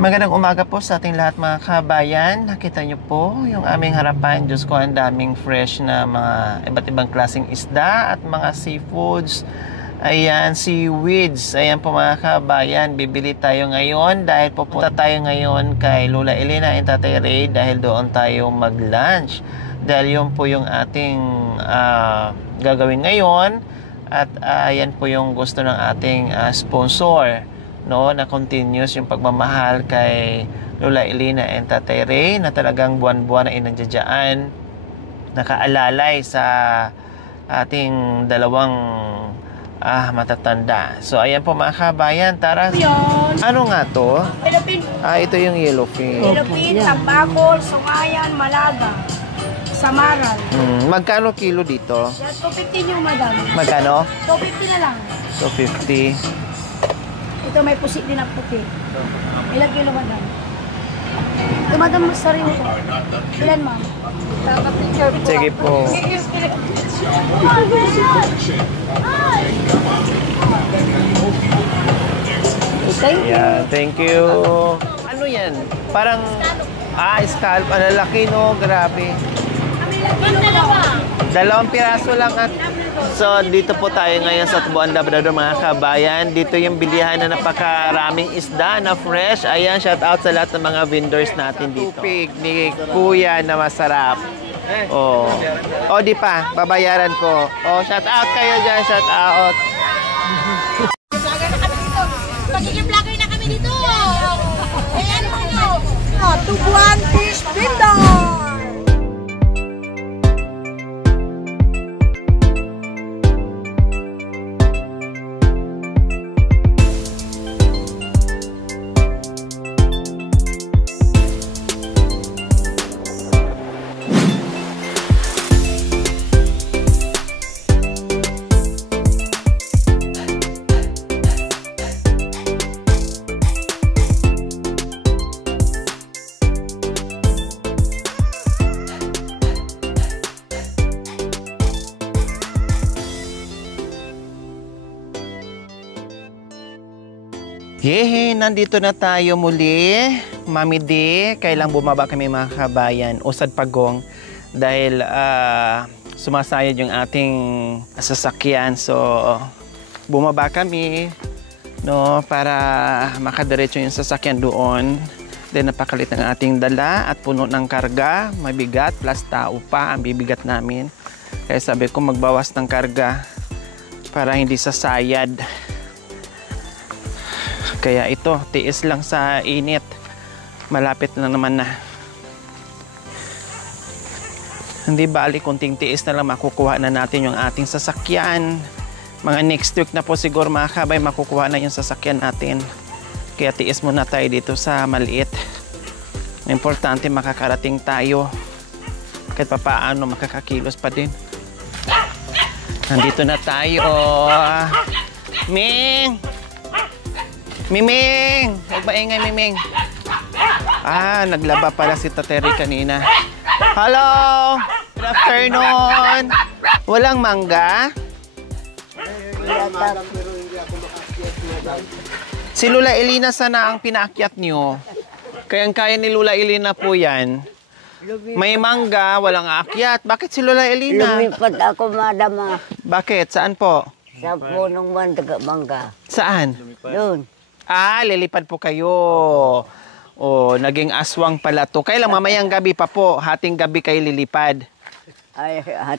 Magandang umaga po sa ating lahat mga kabayan. Nakita nyo po yung aming harapan. Diyos ko, ang daming fresh na mga iba't ibang klaseng isda at mga seafoods. Ayan, seaweeds. Ayan po mga kabayan, bibili tayo ngayon dahil pupunta tayo ngayon kay Lola Elena and Tatay Ray dahil doon tayo mag-lunch. Dahil yun po yung ating gagawin ngayon at ayan po yung gusto ng ating sponsor. No, na continuous yung pagmamahal kay Lola Elena and Tatay Ray na talagang buwan-buwan na inandiyan, nakaalalay sa ating dalawang matatanda. So ayan po mga kabayan, tara. Ano nga to? Philippine. Ito yung yellowfin. Philippine, Tambakol, Sungayan, Malaga, Samaral. Magkano kilo dito? Yan, 250 yung madam. Magkano? 250 na lang. 250. Ito may pusit din ang puti. Ilang kilo madam? Ito madam, sarili ko. Ilan ma'am? Picture po. Sige po. Yeah, thank you. Ano yan? Parang, scalp. Ang lalaki, no? Grabe. Dalawang piraso lang at so dito po tayo ngayon sa Tubuan Labrador mga kabayan. Dito yung bilihan na napakaraming isda na fresh. Ayan, shout out sa lahat ng mga vendors natin dito. Tupig ni Kuya na masarap. Di pa, babayaran ko. Shout out kayo dyan, shout out. Magiging vlogger na kami dito. Ayan mo. Tubuan Fish Vendor. Yehe, nandito na tayo muli. Mami D, kailang bumaba kami mga kabayan. Usad pagong dahil sumasayad yung ating sasakyan. So, bumaba kami no, para makadiretso yung sasakyan doon. Then, napakalit ng ating dala at puno ng karga. Mabigat, plus tao pa ang bibigat namin. Kaya sabi ko magbawas ng karga para hindi sasayad. Kaya ito, tiis lang sa init. Malapit na naman na. Hindi bali, kunting tiis na lang makukuha na natin yung ating sasakyan. Mga next week na po siguro mga kabay, makukuha na yung sasakyan natin. Kaya tiis muna tayo dito sa maliit. Importante makakarating tayo. Kahit papaano makakakilos pa din. Nandito na tayo. Ming! Miming! Huwag maingay, Miming. Naglaba pala si Tatay Ray kanina. Hello! Good afternoon! Walang mangga? Si Lola Elena sana ang pinaakyat nyo. Kayang-kaya ni Lola Elena po yan. May mangga, walang aakyat. Bakit si Lola Elena? Lumipad ako, madama. Bakit? Saan po? Sa punong mangga. Saan? Doon. Lilipad po kayo. Naging aswang pala to. Kailan mamayang gabi pa po? Hating gabi kayo lilipad.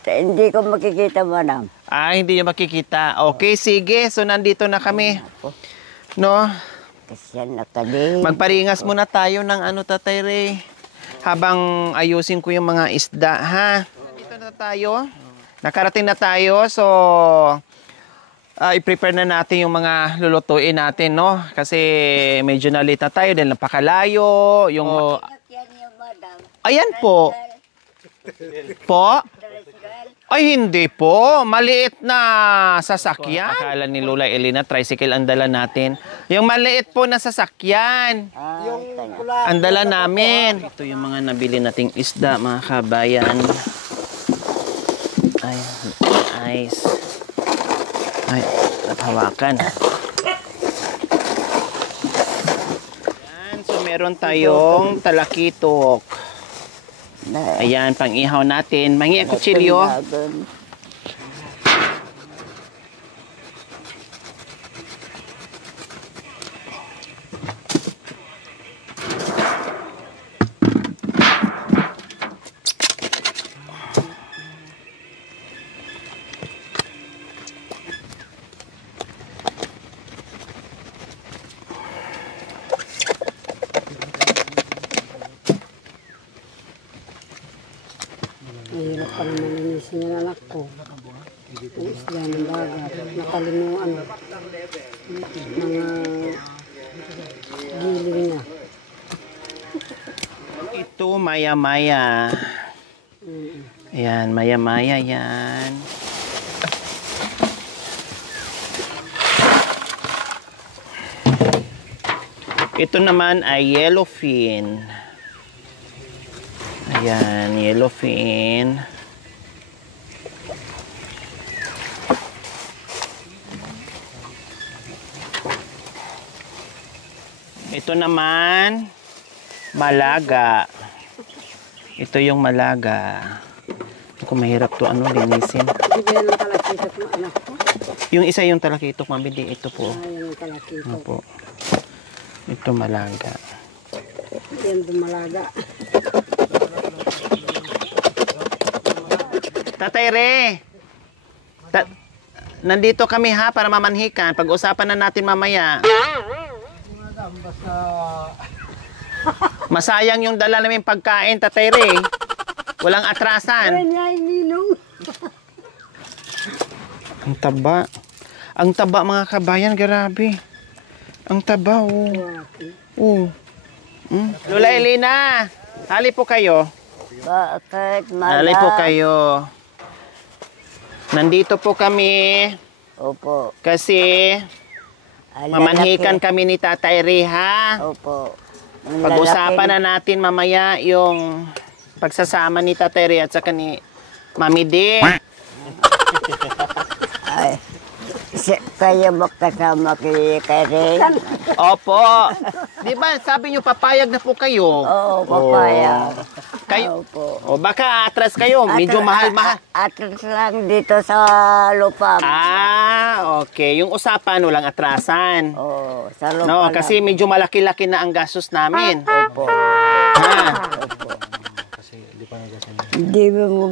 Hindi ko makikita, madam. Hindi nyo makikita. Okay, sige. So, nandito na kami. No? Kasyan na kali. Magparingas muna tayo ng Tatay Ray. Habang ayusin ko yung mga isda, ha? Nandito na tayo. Nakarating na tayo. So, i-prepare na natin yung mga lulutuin natin, no? Kasi medyo na-late na tayo dahil napakalayo. Yung... Ayan po. Po? Ay, hindi po. Maliit na sasakyan. Akala ni Lola Elena, tricycle ang dala natin. Yung maliit po na sasakyan. Ang dala namin. Ito yung mga nabili nating isda, mga kabayan. Ay, nice. Ay, at hawakan. Yan, so meron tayong talakitok. Na, Ayan, pang ihaw natin. Mangi ang kutsilyo. Tulagan. Mahirap pa naman linisin yung anak ko. Yung isla ng dagat. Nakalimuan. Mga gilid niya. Ito, maya-maya. Ayan, maya-maya yan. Ito naman ay yellowfin. Ayan, yellowfin. Ito naman, malaga. Ito yung malaga. Kung mahirap to linisin. Bigyan ng talakitok ng anak ko. Yung isa yung talakitok, mabili. Ito po. Ayaw ng talakitok. Opo. Ito malaga. Yan dumalaga. Tatay Re! Nandito kami ha para mamanhikan. Pag-usapan na natin mamaya. Masayang yung dala namin pagkain, Tatay Re. Walang atrasan. Niya ininong. Ang taba. Ang taba mga kabayan, grabe. Ang taba, oh. Oh. Lola Elena, hali po kayo. Bakit, Hali po madam? kayo. Nandito po kami Opo. kasi Ang mamanhikan lalaki. kami ni Tatay Re, ha? Opo. Ang Pag-usapan lalaki- na natin mamaya yung pagsasama ni Tatay Re at saka ni Mami D. Ay, kaya magkasama kay Ray? Opo. Di ba sabi nyo papayag na po kayo? Oo, papaya. Kayo? Opo. O baka atras kayo, medyo mahal-mahal. Atras lang dito sa lupa. Okay. Yung usapan, walang atrasan. Oo, sa lupa No, lang. kasi medyo malaki-laki na ang gastos namin. Opo. Ha? Hindi mo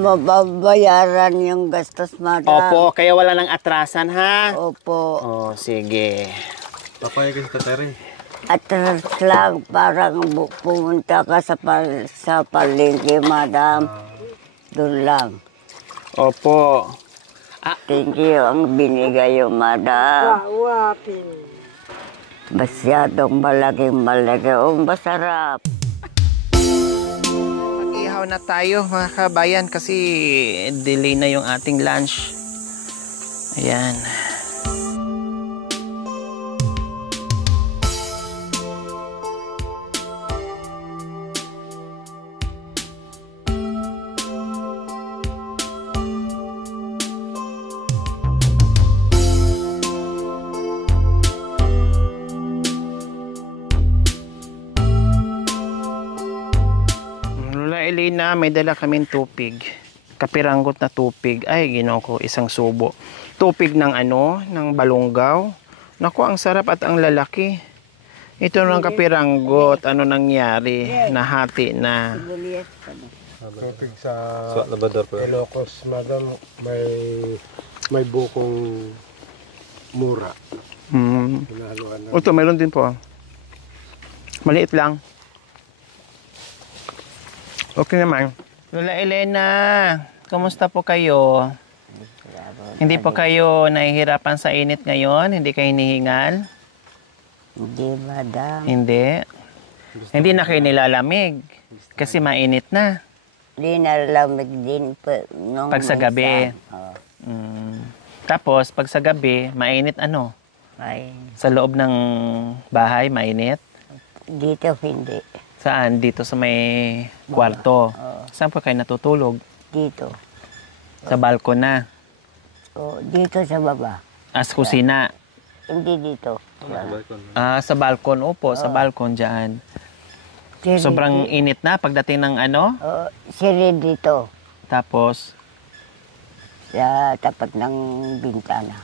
mababayaran yung gastos, madam. Opo, kaya wala nang atrasan, ha? Opo. Oh, sige. Papayag ka sa tatay. Atras lang, parang pumunta ka sa palengke, madam. Doon lang. Opo. Thank you ang binigay yung madam. Wapin. Masyadong malaki. Masarap. Mag-ihaw na tayo mga kabayan kasi delay na yung ating lunch. Ayan. Lola Elena, may dala kaming tupig. Kapiranggot na tupig. Ay, ginawa ko isang subo. Tupig ng ng balunggaw. Naku, ang sarap at ang lalaki. Ito ng kapiranggot. Ano nangyari? Nahati na. Tupig sa Ilocos, madam, may bukong mura. Hinahaluan na. Ito, meron din po. Maliit lang. Okay naman. Lola Elena, kumusta po kayo? Hindi po kayo nahihirapan sa init ngayon? Hindi kayo hinihingal? Hindi, madam. Hindi. Hindi na kayo nilalamig kasi mainit na. Linalamig din pa nung Pag sa gabi. minsan. Oo. Tapos, pag sa gabi, mainit Ay, Sa loob ng bahay, mainit? dito hindi. Saan? Dito sa may kwarto. Saan po kayo natutulog? Dito. Sa balkon na. O, dito sa baba. As kusina. Hindi dito. Sa balkon. Opo, sa balkon dyan. Sobrang init na pagdating ng ano. Siri dito. Tapos, Sa tapat ng bintana.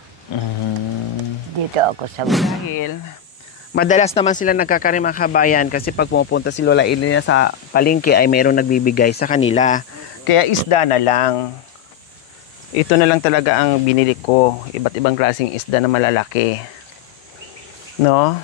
Dito ako sa dahil madalas naman sila nagkakaroon mga kabayan kasi pag pumupunta si Lola Elena sa palengke ay mayroong nagbibigay sa kanila. Kaya isda na lang. Ito na lang talaga ang binili ko. Iba't ibang klaseng isda na malalaki. No?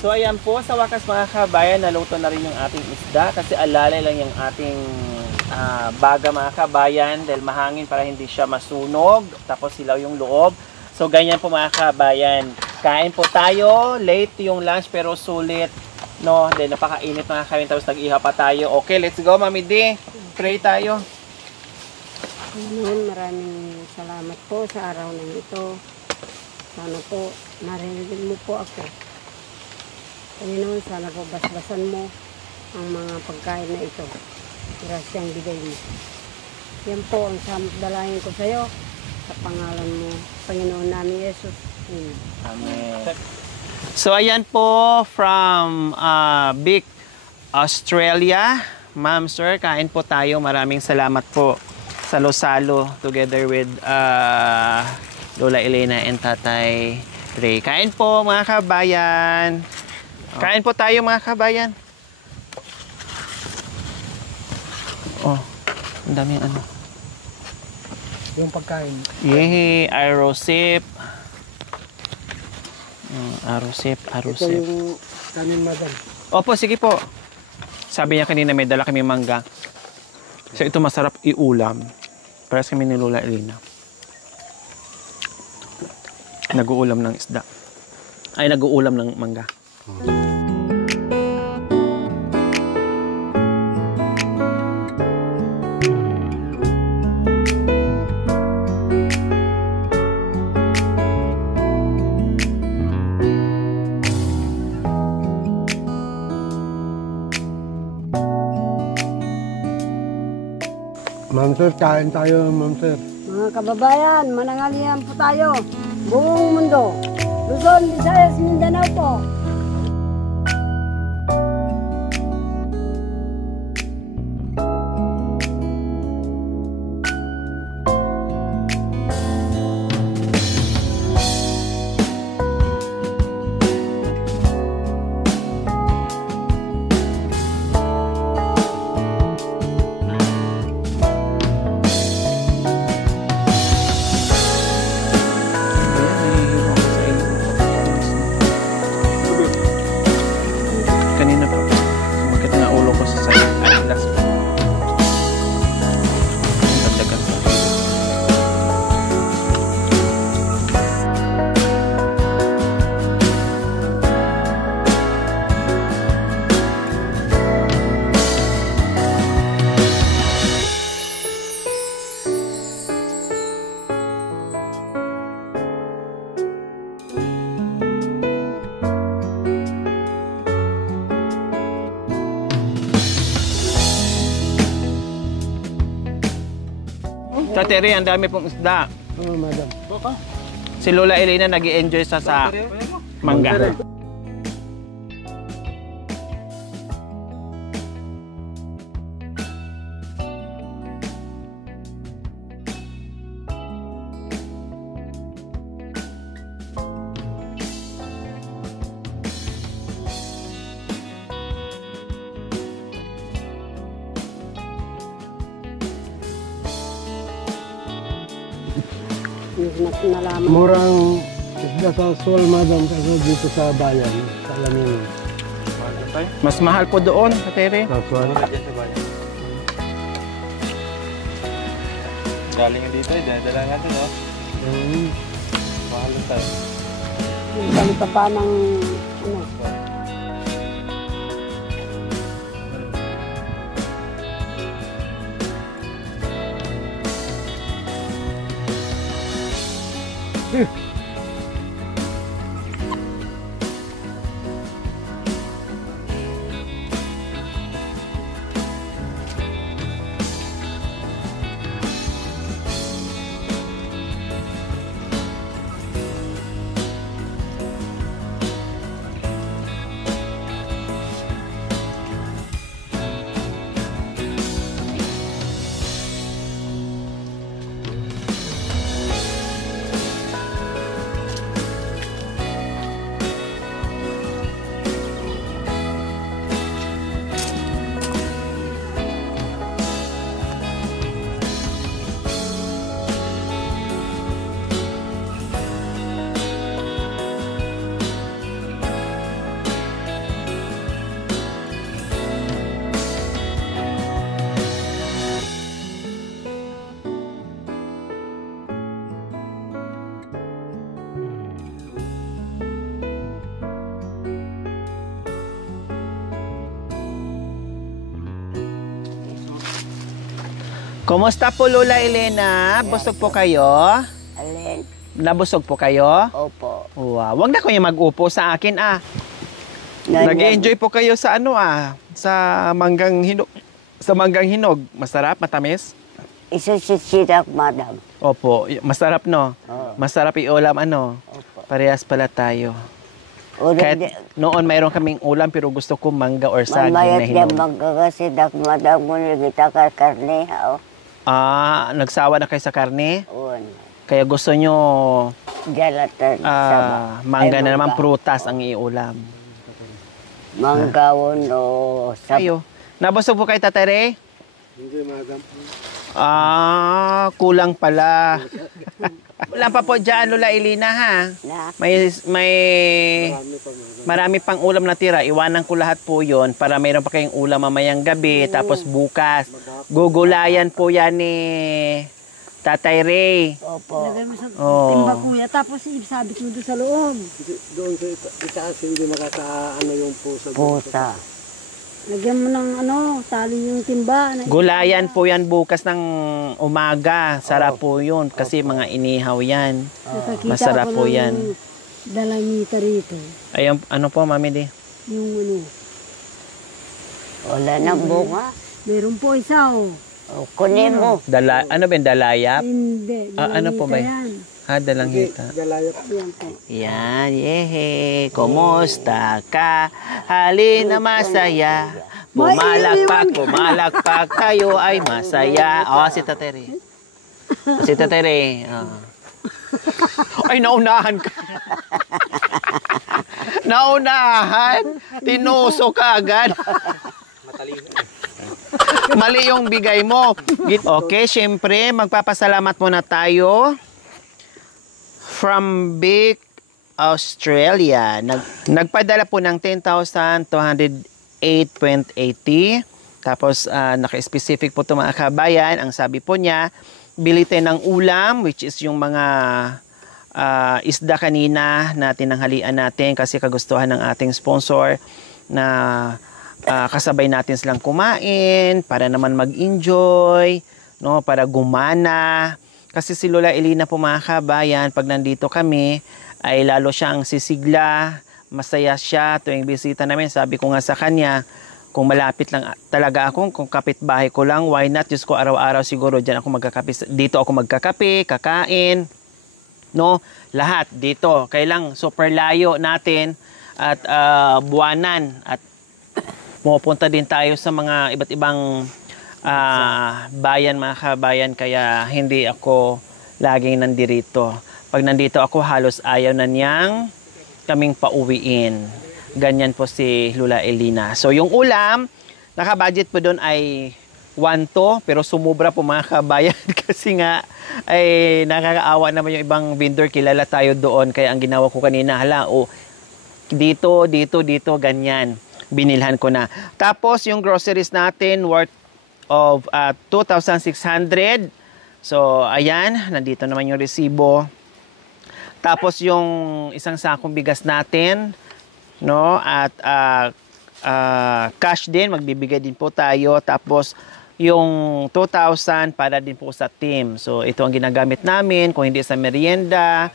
So ayan po, sa wakas mga kabayan, naluto na rin yung ating isda kasi alalay lang yung ating baga mga kabayan dahil mahangin para hindi siya masunog, tapos silaw yung loob. So ganyan po mga kabayan. Kain po tayo, late yung lunch pero sulit. No, dahil napakainit mga kabayan, tapos nag-iha pa tayo. Okay, let's go Mami D. Pray tayo. Panginoon, maraming salamat po sa araw na ito. Sana po narinig mo po ako. Panginoon, sana po basbasan mo ang mga pagkain na ito. Grasyang bigay mo. Yan po ang dalangin ko sa iyo. Sa pangalan mo, Panginoon namin Yesus. Amen. Amen. So ayan po from Big Australia. Ma'am, sir, kain po tayo. Maraming salamat po. Salo-salo together with Lola Elena and Tatay Ray. Kain po mga kabayan. Kain po tayo mga kabayan. Oh, ang dami ano. Yung pagkain. Yehey, arrosip. Arrosip. Ito yung kanin madam. Opo, sige po. Sabi niya kanina may dala kami mangga. So ito masarap iulam. Pares kami ni Lola Elena. Nag-uulam ng isda. Ay, nag-uulam ng mangga. Ma'am sir, kain tayo ma'am sir. Mga kababayan, manangalian po tayo. Buong mundo. Luzon, Visayas, Mindanao po. Sa Terry, ang dami pong isda. Oo, madam. Si Lola Elena nag-i-enjoy sa mangga. Yung nalaman. Murang isda sa Sol, madam, kasi dito sa bayan, sa Lamin. Mas mahal po doon, sa Terry. Sa Sol. Galing dito, dala nga ito, no? Mahal na tayo. Yung salita pa ng ano. Kumusta po Lola Elena? Busog po kayo? Alin? Nabusog po kayo? Opo. Wow. Wag na kayo mag-upo sa akin Nag-enjoy po kayo sa sa manggang hinog. Sa manggang hinog. Masarap, matamis? Isusisidak, madam. Opo, masarap no? Oo. Masarap i-ulam Opo. Parehas pala tayo. Kahit noon mayroon kaming ulam pero gusto ko mangga or saging na Mamayat niya hinog. magkakasidak, madam, kung kita ka karne, ha? Nagsawa na kayo sa karne? Uwan. Kaya gusto nyo Jalatan. mangga na naman prutas ang iulam. Manggawon o sab. Ayo. Nabusog po kayo, Tatay Ray? Hindi, madam. Kulang pala. Wala pa po dyan, Lola Elena, ha? Na. May marami pang ulam na tira. Iwanan ko lahat po yon para mayroon pa kayong ulam mamayang gabi. Tapos bukas, gugulayan po yan ni Tatay Ray. Opo. Lagay mo sa Oo. timba kuya, tapos isabit mo doon sa loob. Doon sa itaas, hindi makakaano yung pusa. Pusa. Lagyan mo ng tali yung timba. Gulayan po yan bukas ng umaga. Sarap po yun kasi mga inihaw yan. Nakakita Masarap ako po ng yan. Dalangita rito. Ayun, ano po, Mami Di? Yung Wala nang bunga. meron po isa O, kunin mo. Ano ba yung dalayap? Hindi. Ano po ba yan? Dalang hita. Galayap. Yan po. Yan, yehe. Kumusta ka? Halina masaya. Pumalakpak tayo ay masaya. Si Tatere. Si Tatere. Ay, naunahan ka. Naunahan? Tinuso ka agad. Mali yung bigay mo. Okay, syempre, magpapasalamat muna tayo. From Big Australia. Nagpadala po ng 10,208.80. Tapos, naka-specific po ito mga kabayan. Ang sabi po niya, bili tayo ng ulam, which is yung mga isda kanina na tinanghalian natin kasi kagustuhan ng ating sponsor na kasabay natin silang kumain para naman mag-enjoy, no, para gumana. Kasi si Lola Elena po mga kabayan, pag nandito kami, ay lalo siyang sisigla, masaya siya tuwing bisita namin. Sabi ko nga sa kanya, Kung malapit lang talaga ako, kung kapitbahay ko lang, why not? Diyos ko, araw-araw siguro dyan ako magkakape. Dito ako magkakape, kakain, no? Lahat dito. Kailang super layo natin at buwanan at pumupunta din tayo sa mga iba't ibang bayan, mga kabayan, kaya hindi ako laging nandirito. Pag nandito ako, halos ayaw na niyang kaming pauwiin. Ganyan po si Lola Elina. So yung ulam, naka-budget po doon ay 1 pero sumubra po mga kabayan kasi nga ay nakakaawa naman yung ibang vendor, kilala tayo doon, kaya ang ginawa ko kanina, dito, ganyan. Binilhan ko na. Tapos yung groceries natin worth of 2,600. So ayan, nandito naman yung resibo. Tapos yung isang sakong bigas natin, no? At cash din, magbibigay din po tayo. Tapos yung 2,000 para din po sa team. So ito ang ginagamit namin, kung hindi sa merienda,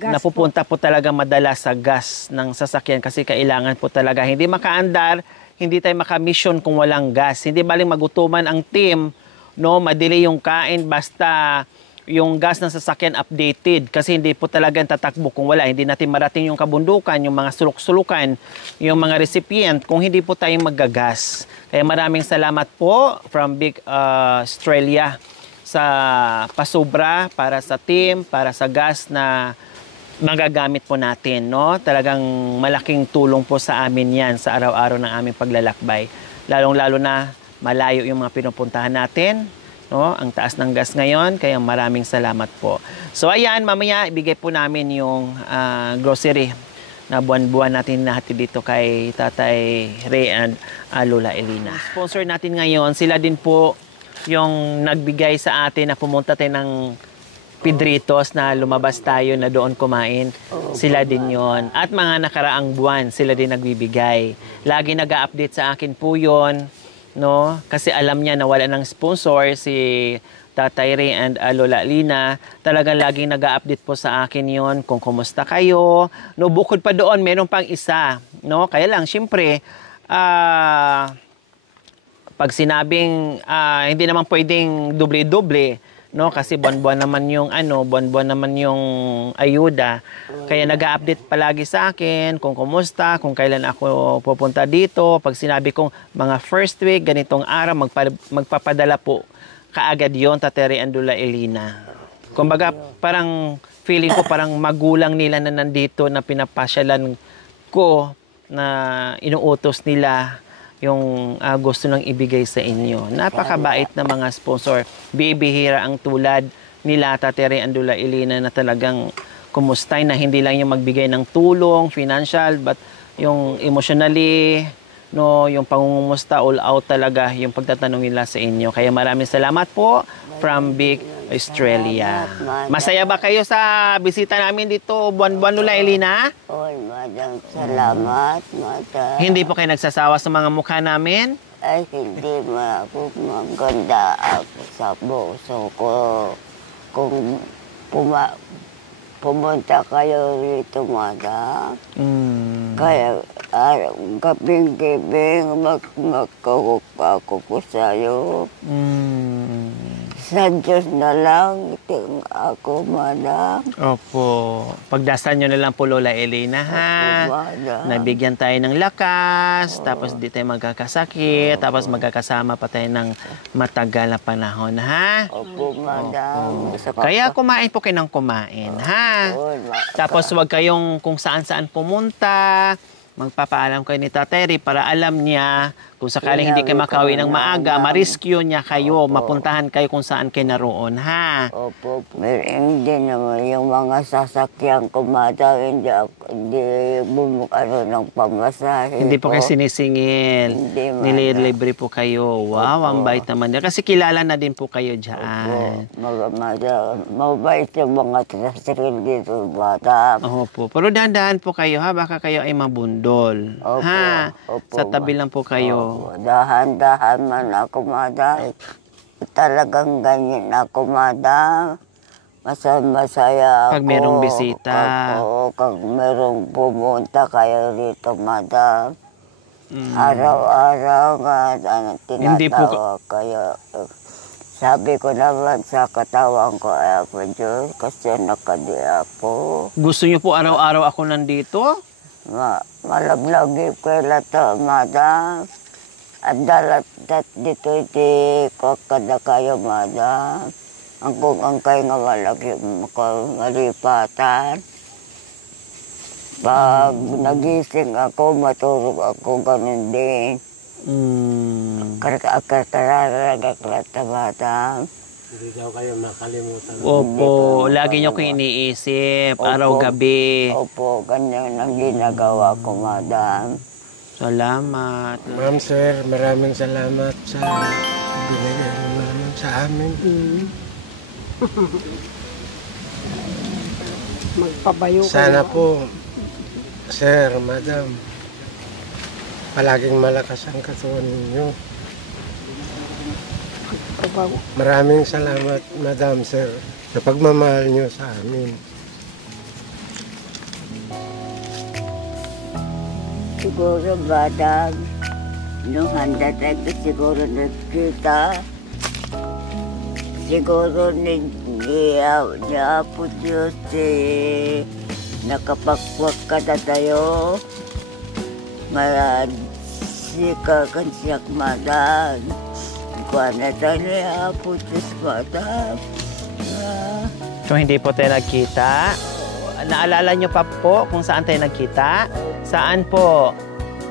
napupunta po talaga madalas sa gas ng sasakyan kasi kailangan po talaga. Hindi makaandar, hindi tayo maka-mission kung walang gas. Hindi baling magutuman ang team, no? Madili yung kain basta yung gas ng sasakyan updated kasi hindi po talaga tatakbo kung wala. Hindi natin marating yung kabundukan, yung mga sulok-sulukan, yung mga recipient kung hindi po tayo maggagas. Kaya maraming salamat po from Big Australia sa pasubra para sa team, para sa gas na magagamit po natin, no? Talagang malaking tulong po sa amin yan sa araw-araw ng aming paglalakbay. Lalong-lalo na malayo yung mga pinupuntahan natin, no? Ang taas ng gas ngayon, kaya maraming salamat po. So ayan, mamaya ibigay po namin yung grocery na buwan-buwan natin natin dito kay Tatay Ray and Lola Elina. Sponsor natin ngayon, sila din po yung nagbigay sa atin na pumunta tayo ng Pedritos na lumabas tayo na doon kumain. Sila din yon. At mga nakaraang buwan, sila din nagbibigay. Lagi nag-update sa akin po yon, no? Kasi alam niya na wala ng sponsor si Tatay Ray and Lola Lina. Talagang laging nag-update po sa akin yon kung kumusta kayo. No, bukod pa doon, meron pang isa, no? Kaya lang, syempre, pag sinabing hindi naman pwedeng doble-doble, no? Kasi buwan-buwan naman yung ayuda. Kaya nag-update palagi sa akin kung kumusta, kung kailan ako pupunta dito. Pag sinabi kong mga first week, ganitong araw, magpapadala po kaagad yon Tatay and Lola Elina. Kumbaga, parang feeling ko parang magulang nila na nandito na pinapasyalan ko na inuutos nila yung gusto nang ibigay sa inyo. Napakabait na mga sponsor. Bibihira ang tulad nila Tatay and Lola Elina na talagang kumustay na hindi lang yung magbigay ng tulong, financial, but yung emotionally, no, yung pangungumusta, all out talaga yung pagtatanong nila sa inyo. Kaya maraming salamat po from Big Australia. Masaya ba kayo sa bisita namin dito buwan-buwan, Lola Elina? Oy, madam, salamat, madam. Hindi po kayo nagsasawa sa mga mukha namin? Ay, hindi ako maganda ako sa buso ko. Kung pumunta kayo rito, madam. Kaya gabing-gabing magkakuk ako po sa'yo. Sa Diyos na lang, iting ako, madam. Opo. Pagdasal nyo na lang po, Lola Elena, ha? Opo, madam. Nabigyan tayo ng lakas, tapos di tayo magkakasakit, tapos magkakasama pa tayo ng matagal na panahon, ha? Opo, madam. Kaya kumain po kayo ng kumain, ha? Tapos huwag kayong kung saan-saan pumunta. Magpapaalam kayo ni Tatay Ray para alam niya kung sakaling hindi kayo makauwi ng maaga, ma-rescue niya kayo, mapuntahan kayo kung saan kayo naroon, ha? Opo, hindi naman yung mga sasakyan ko, madam, hindi bumukano ng pamasahe. Hindi po kayo sinisingil. Hindi, madam. Nililibre po kayo. Wow, ang bait naman niya. Kasi kilala na din po kayo dyan. Madam, mabait yung mga trasiril dito, madam. Opo. Pero dahan-dahan po kayo, ha? Baka kayo ay mabundol. Opo, Ha? opo, Sa tabi lang po kayo. Opo, dahan-dahan man ako, madam. Talagang ganyan ako, madam. Masaya ako. Pag merong bisita. Opo, pag merong pumunta kayo rito, madam. Araw-araw nga Hindi po tinatawag kayo. Sabi ko naman sa katawan ko, ay ako Diyos, kasi nakadiapo. Gusto niyo po araw-araw ako nandito? Malablagi ko lato, madam. At dalat dito iti kada kayo, madam. Ang kayo nga malagi malipatan. Pag nagising ako, matulog ako, ganun din. Kararagaklat, madam. Hindi daw kayo makalimutan. Opo, lagi niyo ko iniisip, araw-gabi. Opo, ganyan ang ginagawa ko, madam. Salamat. Ma'am, sir, maraming salamat sa binigay mo naman sa amin. Magpabayo ka Sana na. po, sir, madam, palaging malakas ang katawan ninyo. Maraming salamat, madam, sir, sa pagmamahal nyo sa amin. Siguro, madam, nung handa tayo siguro nagkita, siguro niya po Diyos nakapagwag ka na tayo. Sika kan siyak, madam. Kuha na tayo niya po Diyos, madam. So hindi po tayo nagkita? Naalala niyo pa po kung saan tayo nagkita? Saan po?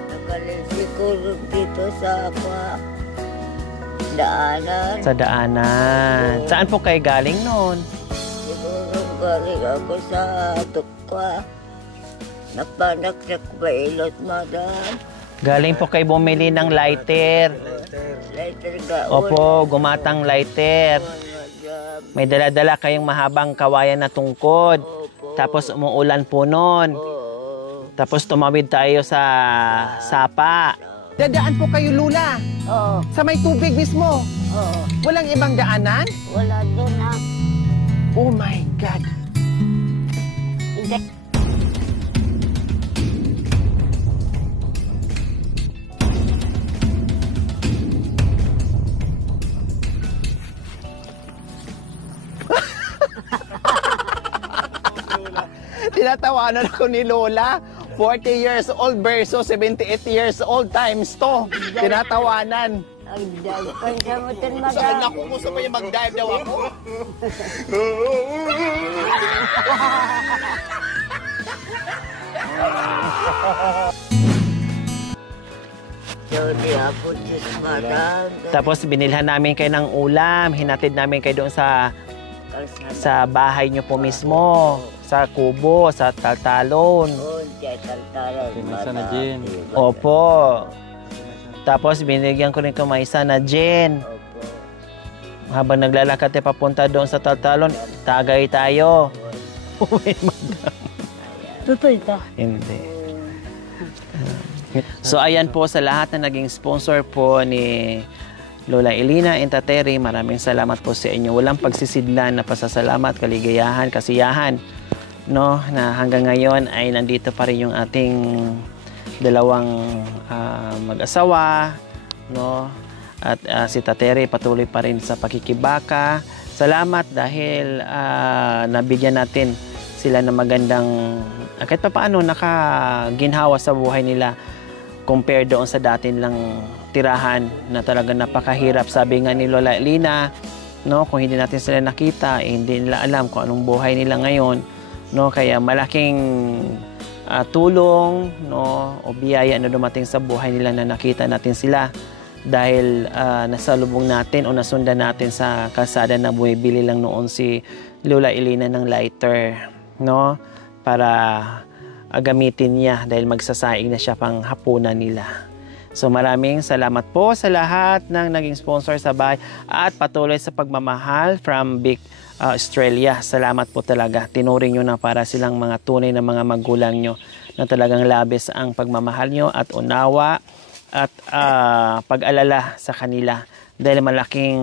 Nagaling siguro dito sa daanan. Sa daanan. Saan po kayo galing noon? Siguro galing ako sa tukwa. Napanaksak ba ilot, madam? Galing po kayo bumili ng lighter. Later gaon. Opo, gumatang lighter. Madam. May dala-dala kayong mahabang kawayan na tungkod. Tapos umuulan po noon. Tapos tumawid tayo sa sapa. Dadaan po kayo, Lula. Oo, Sa may tubig mismo. oo. Walang ibang daanan? Wala doon na. Oh my God. Hindi. Tinatawanan ako ni Lola. 40 years old versus 78 years old times 2. Tinatawanan. Ang dami kang samutin, Saan madam. ako? Gusto pa yung mag-dive daw ako? Sorry, ako Diyos, madam. Tapos binilhan namin kayo ng ulam. Hinatid namin kayo doon sa bahay nyo po mismo. Sa kubo, sa taltalon. Oh, diyan, taltalan, Pinasa na madam. gin. Opo. Tapos binigyan ko rin kumaysa na gin. Opo. Habang naglalakad tayo papunta doon sa taltalon, tagay tayo. Uy, madam. Totoo ito. Hindi. So ayan po sa lahat na naging sponsor po ni Lola Elina and Tateri, maraming salamat po sa inyo. Walang pagsisidlan na pasasalamat, kaligayahan, kasiyahan, no, na hanggang ngayon ay nandito pa rin yung ating dalawang mag-asawa, no, at si Tateri patuloy pa rin sa pakikibaka. Salamat dahil nabigyan natin sila ng magandang kahit pa paano nakaginhawa sa buhay nila compared doon sa dati lang tirahan na talagang napakahirap. Sabi nga ni Lola Elina, no, kung hindi natin sila nakita, hindi nila alam kung anong buhay nila ngayon, no, kaya malaking tulong, no, o biyaya na dumating sa buhay nila na nakita natin sila dahil nasalubong natin o nasundan natin sa kalsada na bumibili lang noon si Lola Elina ng lighter, no, para gamitin niya dahil magsasaing na siya pang hapunan nila. So maraming salamat po sa lahat ng naging sponsor sa bahay at patuloy sa pagmamahal from Big Australia. Salamat po talaga. Tinuring nyo na para silang mga tunay na mga magulang nyo na talagang labis ang pagmamahal nyo at unawa at pag-alala sa kanila dahil malaking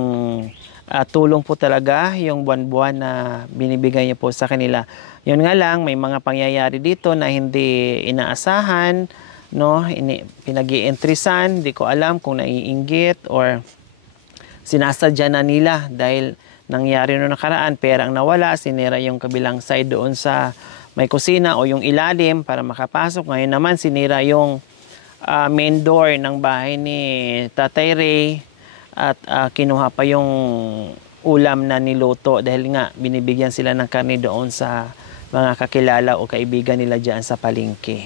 tulong po talaga yung buwan-buwan na binibigay niyo po sa kanila. Yun nga lang, may mga pangyayari dito na hindi inaasahan, no, pinag-ientresan, di ko alam kung naiinggit or sinasadya na nila dahil nangyari no nakaraan, pera ang nawala, sinira yung kabilang side doon sa may kusina o yung ilalim para makapasok. Ngayon naman sinira yung main door ng bahay ni Tatay Ray at kinuha pa yung ulam na niluto dahil nga binibigyan sila ng karne doon sa mga kakilala o kaibigan nila dyan sa palengke.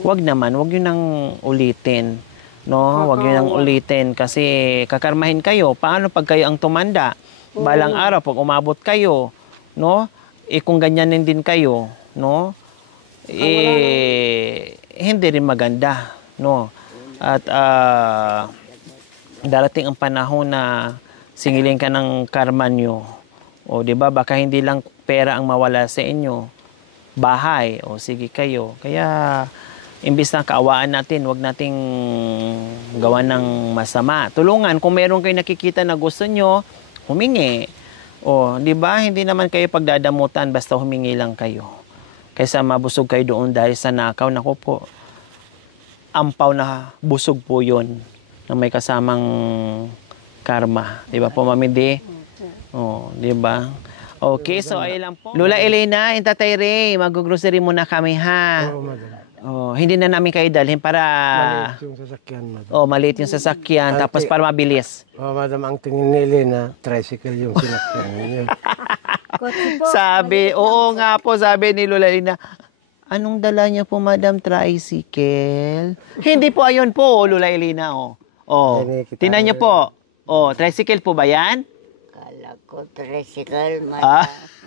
Wag naman, wag yun nang ulitin. No, wag yun nang ulitin kasi kakarmahin kayo. Paano pag kayo ang tumanda? Balang araw pag umabot kayo, no? Kung ganyanin din kayo, no? Hindi rin maganda, no? At darating ang panahon na singilin ka ng karma nyo. O, di ba? Baka hindi lang pera ang mawala sa inyo. Bahay. O, sige kayo. Kaya, imbis na kaawaan natin, wag nating gawa ng masama. Tulungan. Kung meron kayo nakikita na gusto nyo, humingi. O, di ba? Hindi naman kayo pagdadamutan, basta humingi lang kayo. Kaysa mabusog kayo doon dahil sa nakaw. Naku po, ampaw na busog po yun na may kasamang karma. Di ba po, Mami D? O, di ba? Okay, so ayun lang po. Lola Elena and Tatay Ray, mag-grocery muna kami, ha? Oo, madam. Oh, hindi na namin kayo dalhin para Maliit yung sasakyan, madam. maliit yung sasakyan tapos para mabilis. Oh, madam, ang tingin nila na tricycle yung sinakyan niyo. Kotse po. Sabi, oo nga po, sabi ni Lola Elena, anong dala niya po, Madam Tricycle? Hindi po, ayun po, Lola Elena, oh. Oh, Ayun, kita tinan niyo po. Oh, tricycle po ba yan? Kala ko tricycle, Ah. madam.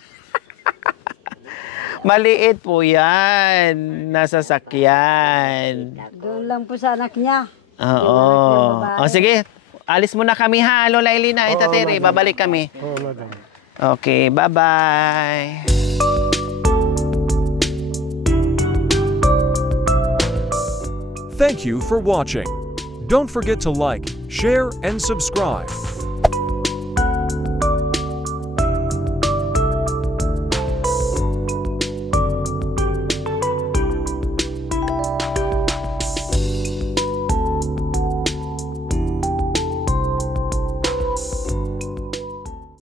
Maliit po yan, nasa sakyan. Doon lang po sa anak niya. Oo. O sige, alis muna kami ha, Lola Elena, Oo, Tatay Ray, madam. babalik kami. Oo, madam. Okay, bye-bye. Thank you for watching. Don't forget to like, share, and subscribe.